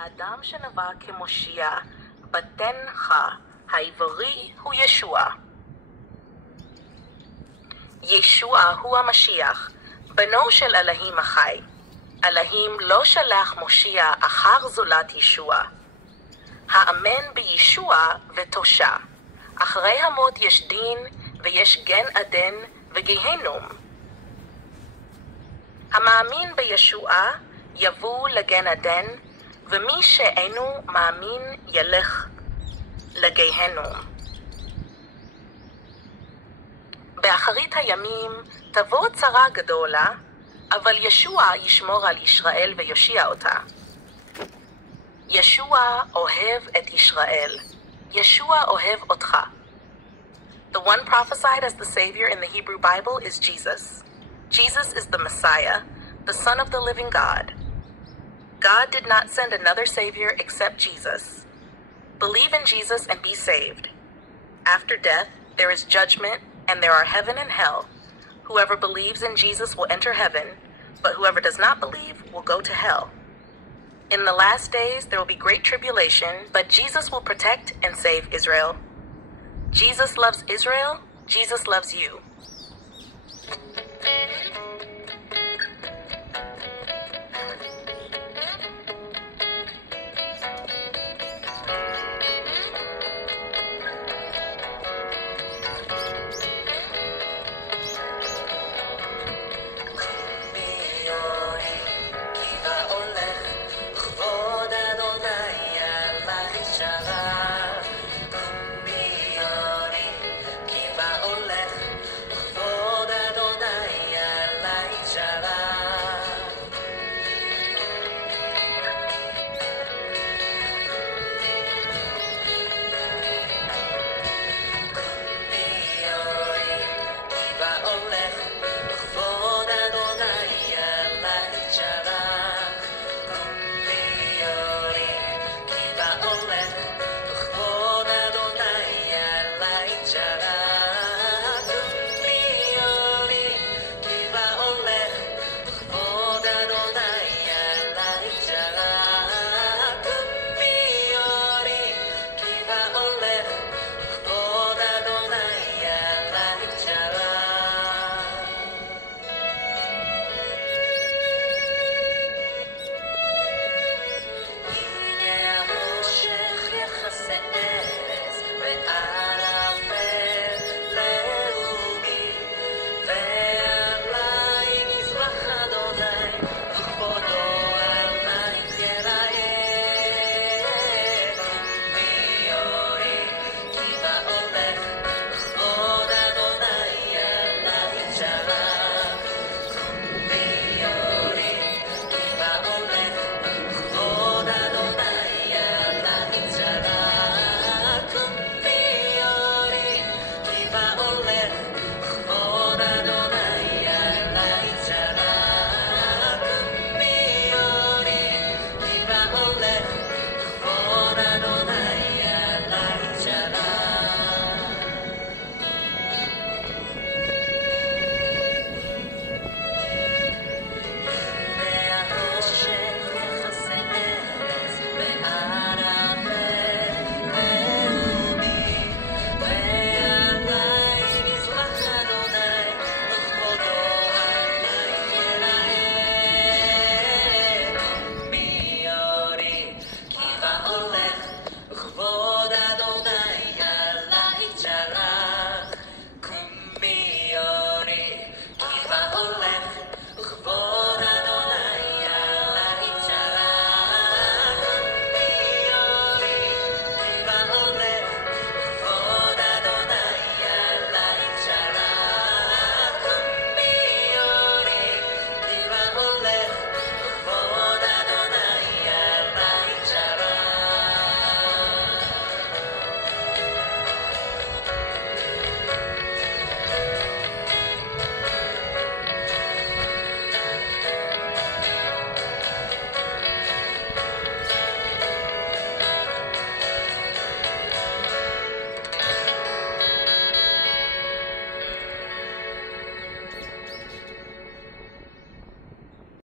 האדם שנבע כמושיע, בתנך העברי הוא ישוע. ישוע הוא המשיח, בנו של אלוהים החי. אלוהים לא שלח מושיע אחר זולת ישוע. האמן בישוע ותושע. אחרי המות יש דין ויש גן עדן וגיהנום. המאמין בישוע יבוא לגן עדן, ומי שאינו מאמין ילך לגיהנום. באחרית הימים תבוא צרה גדולה, אבל ישוע ישמור על ישראל ויושיע אותה. ישוע אוהב את ישראל. ישוע אוהב אותך. The one prophesied as the Savior in the Hebrew Bible is Jesus. Jesus is the Messiah, the Son of the living God. God did not send another Savior except Jesus. Believe in Jesus and be saved. After death, there is judgment, and there are heaven and hell. Whoever believes in Jesus will enter heaven, but whoever does not believe will go to hell. In the last days, there will be great tribulation, but Jesus will protect and save Israel. Jesus loves Israel. Jesus loves you.